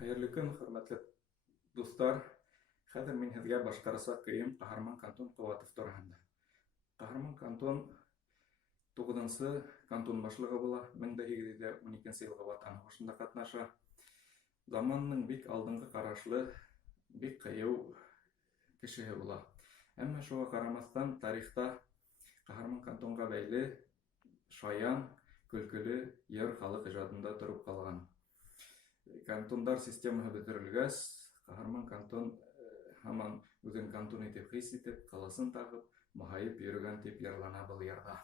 Хәерле көн, хөрмәтле дуслар. Хәзер мин һеҙгә башҡарасаҡ көйөм Ҡаһарман кантон Ҡыуатов тураһында. Ҡаһарман кантон 9-нсы кантон башлығы була, 1812 йылғы Ватан һуғышында ҡатнаша. Заманның бик алдынғы ҡарашлы, бик ҡыйыу кешеһе була. Әммә шуға ҡарамаҫтан, тарихта Ҡаһарман кантонға бәйле шаян, көлкөлө йыр халыҡ ижадында тороп ҡалған. Кантондар системаһы бөтөрөлгәс, Ҡаһарман кантон һаман үҙен кантон итеп хис итеп, ҡылысын тағып, маһайып йөрөгән тип йырлана был йырҙа.